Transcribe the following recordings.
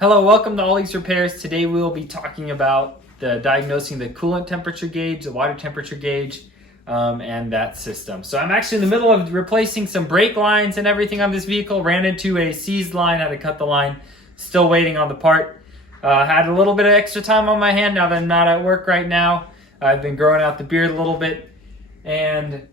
Hello, welcome to All These Repairs. Today we will be talking about diagnosing the coolant temperature gauge, the water temperature gauge, and that system. So I'm actually in the middle of replacing some brake lines and everything on this vehicle. Ran into a seized line, had to cut the line. Still waiting on the part. Had a little bit of extra time on my hand now that I'm not at work right now. I've been growing out the beard a little bit, and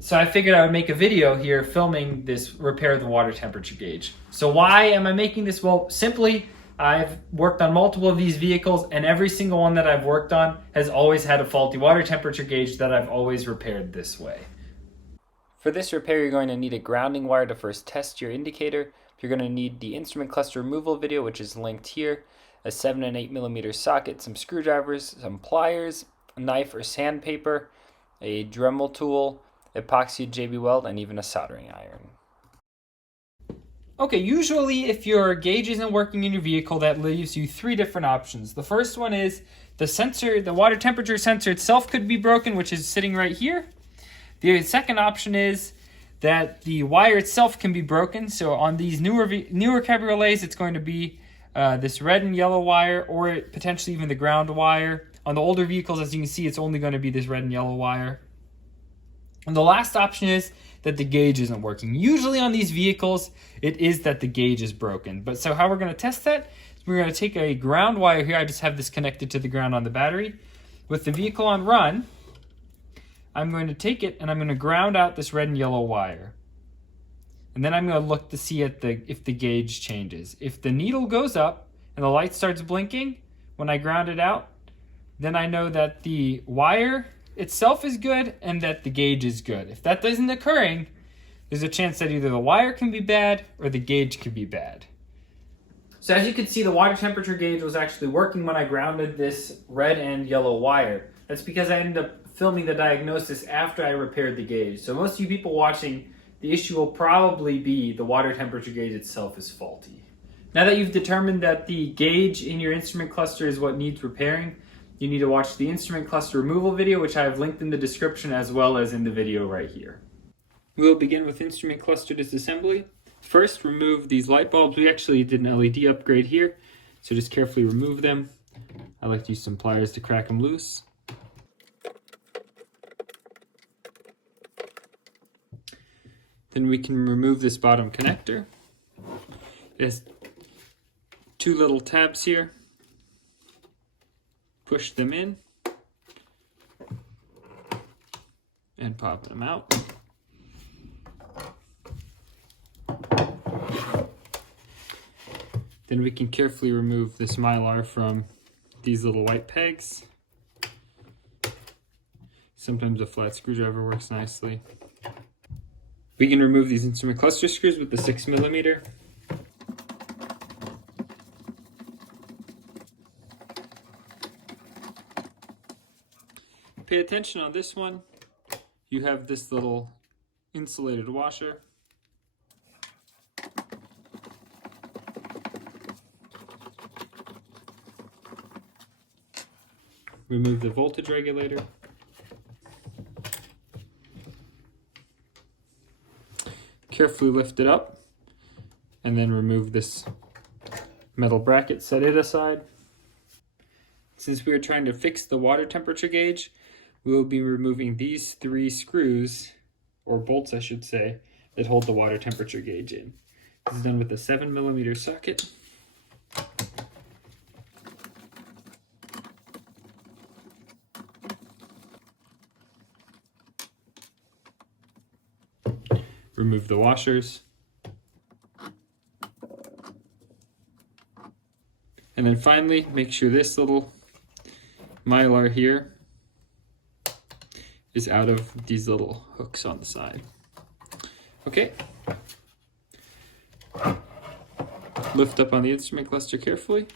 so I figured I would make a video here filming this repair of the water temperature gauge. So why am I making this? Well, simply, I've worked on multiple of these vehicles, and every single one that I've worked on has always had a faulty water temperature gauge that I've always repaired this way. For this repair, you're going to need a grounding wire to first test your indicator. You're going to need the instrument cluster removal video, which is linked here, a 7 and 8 millimeter socket, some screwdrivers, some pliers, a knife or sandpaper, a Dremel tool, epoxy JB weld, and even a soldering iron. Okay, usually if your gauge isn't working in your vehicle, that leaves you three different options. The first one is the sensor, the water temperature sensor itself could be broken, which is sitting right here. The second option is that the wire itself can be broken. So on these newer Cabriolets, it's going to be this red and yellow wire, or potentially even the ground wire. On the older vehicles, as you can see, it's only going to be this red and yellow wire. And the last option is that the gauge isn't working. Usually on these vehicles, it is that the gauge is broken. But so how we're going to test that is we're going to take a ground wire here. I just have this connected to the ground on the battery. With the vehicle on run, I'm going to take it and I'm going to ground out this red and yellow wire. And then I'm going to look to see if the gauge changes. If the needle goes up and the light starts blinking when I ground it out, then I know that the wire itself is good and that the gauge is good. If that isn't occurring, there's a chance that either the wire can be bad or the gauge can be bad. So as you can see, the water temperature gauge was actually working when I grounded this red and yellow wire. That's because I ended up filming the diagnosis after I repaired the gauge. So most of you people watching, the issue will probably be the water temperature gauge itself is faulty. Now that you've determined that the gauge in your instrument cluster is what needs repairing, you need to watch the instrument cluster removal video, which I have linked in the description as well as in the video right here. We'll begin with instrument cluster disassembly. First, remove these light bulbs. We actually did an LED upgrade here, so just carefully remove them. I like to use some pliers to crack them loose. Then we can remove this bottom connector. There's two little tabs here. Push them in and pop them out. Then we can carefully remove this mylar from these little white pegs. Sometimes a flat screwdriver works nicely. We can remove these instrument cluster screws with the 6 millimeter. Pay attention on this one. You have this little insulated washer. Remove the voltage regulator. Carefully lift it up and then remove this metal bracket, set it aside. Since we are trying to fix the water temperature gauge, we will be removing these three screws, or bolts I should say, that hold the water temperature gauge in. This is done with a 7 millimeter socket. Remove the washers. And then finally, make sure this little mylar here is out of these little hooks on the side. Okay. Lift up on the instrument cluster carefully.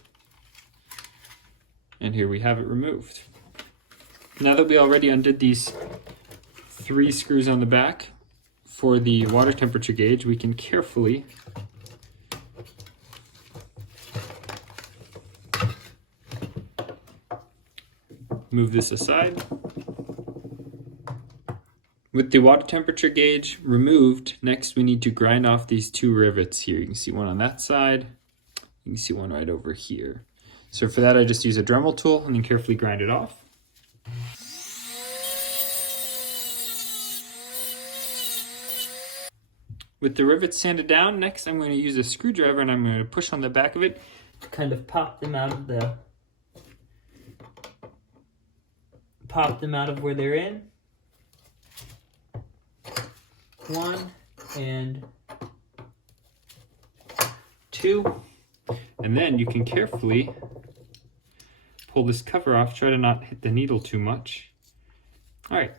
And here we have it removed. Now that we already undid these three screws on the back for the water temperature gauge, we can carefully move this aside. With the water temperature gauge removed, next we need to grind off these two rivets here. You can see one on that side, you You can see one right over here. So for that, I just use a Dremel tool and then carefully grind it off. With the rivets sanded down, next I'm going to use a screwdriver and I'm going to push on the back of it to kind of pop them out of where they're in. 1 and 2. And then you can carefully pull this cover off. Try to not hit the needle too much. All right.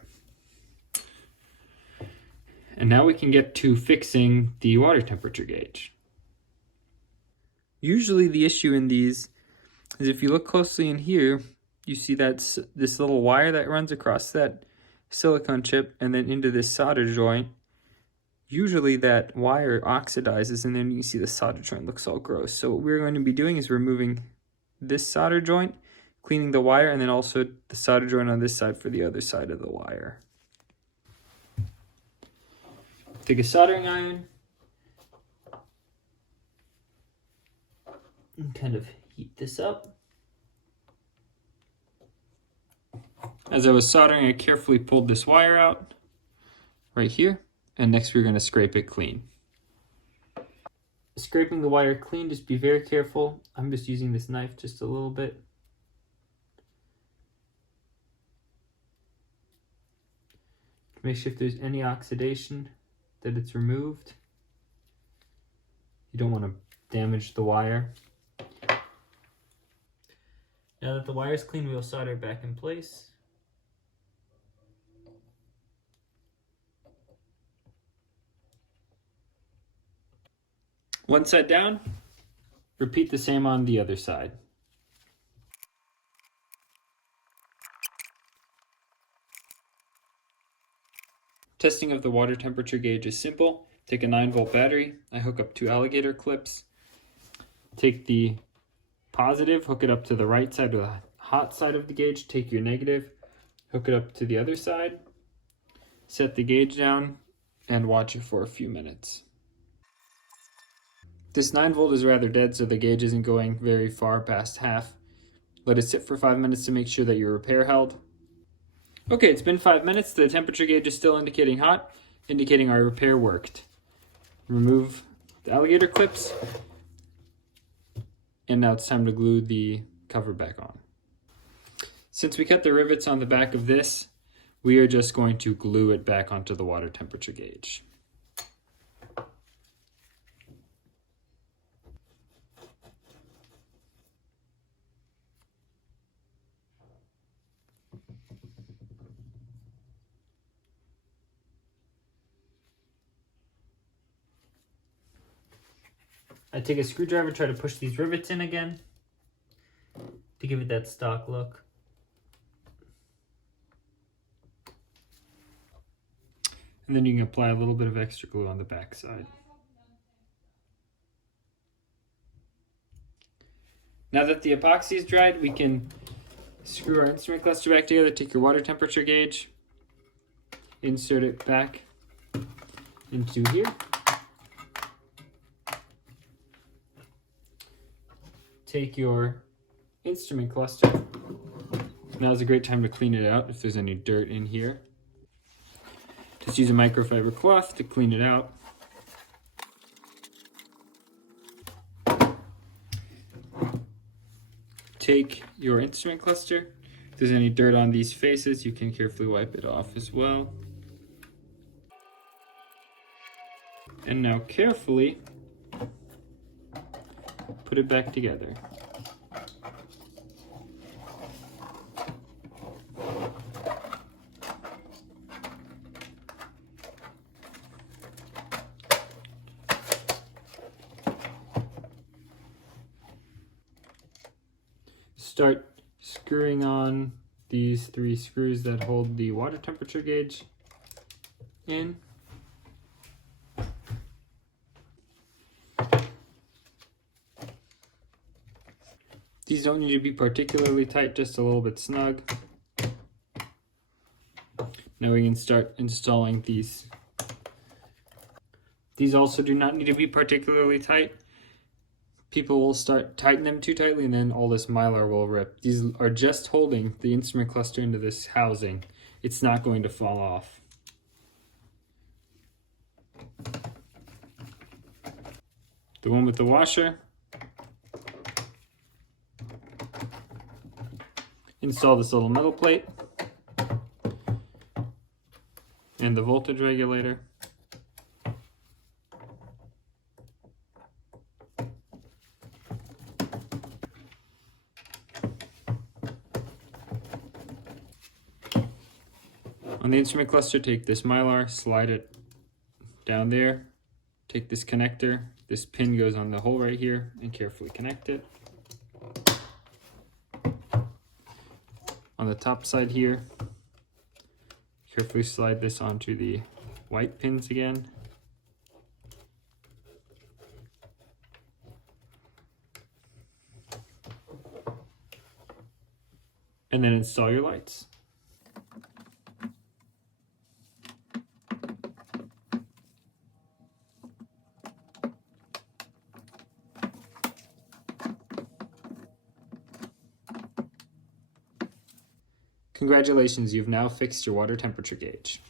And now we can get to fixing the water temperature gauge. Usually the issue in these is if you look closely in here, you see that this little wire that runs across that silicone chip and then into this solder joint. Usually that wire oxidizes and then you can see the solder joint looks all gross. So what we're going to be doing is removing this solder joint, cleaning the wire, and then also the solder joint on this side for the other side of the wire. Take a soldering iron and kind of heat this up. As I was soldering, I carefully pulled this wire out right here, and next we're going to scrape it clean. Scraping the wire clean, just be very careful. I'm just using this knife just a little bit. Make sure if there's any oxidation that it's removed. You don't want to damage the wire. Now that the wire is clean, we'll solder it back in place. One side down, repeat the same on the other side. Testing of the water temperature gauge is simple. Take a 9-volt battery. I hook up 2 alligator clips. Take the positive, hook it up to the right side or the hot side of the gauge. Take your negative, hook it up to the other side. Set the gauge down and watch it for a few minutes. This 9-volt is rather dead, so the gauge isn't going very far past half. Let it sit for 5 minutes to make sure that your repair held. Okay, it's been 5 minutes. The temperature gauge is still indicating hot, indicating our repair worked. Remove the alligator clips. And now it's time to glue the cover back on. Since we cut the rivets on the back of this, we are just going to glue it back onto the water temperature gauge. I take a screwdriver, try to push these rivets in again to give it that stock look. And then you can apply a little bit of extra glue on the back side. Now that the epoxy is dried, we can screw our instrument cluster back together. Take your water temperature gauge, insert it back into here. Take your instrument cluster. Now's a great time to clean it out if there's any dirt in here. Just use a microfiber cloth to clean it out. Take your instrument cluster. If there's any dirt on these faces, you can carefully wipe it off as well. And now carefully put it back together. Start screwing on these 3 screws that hold the water temperature gauge in. These don't need to be particularly tight, just a little bit snug. Now we can start installing these. These also do not need to be particularly tight. people will start tighten them too tightly and then all this mylar will rip. These are just holding the instrument cluster into this housing. It's not going to fall off. The one with the washer, install this little metal plate and the voltage regulator. On the instrument cluster, take this mylar, slide it down there, take this connector, this pin goes on the hole right here, and carefully connect it. On the top side here, carefully slide this onto the white pins again. And then install your lights. Congratulations, you've now fixed your water temperature gauge.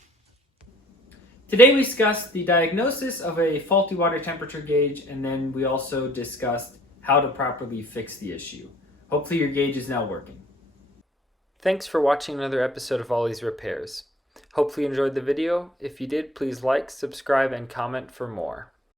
Today we discussed the diagnosis of a faulty water temperature gauge, and then we also discussed how to properly fix the issue. Hopefully your gauge is now working. Thanks for watching another episode of Ollie's Repairs. Hopefully you enjoyed the video. If you did, please like, subscribe, and comment for more.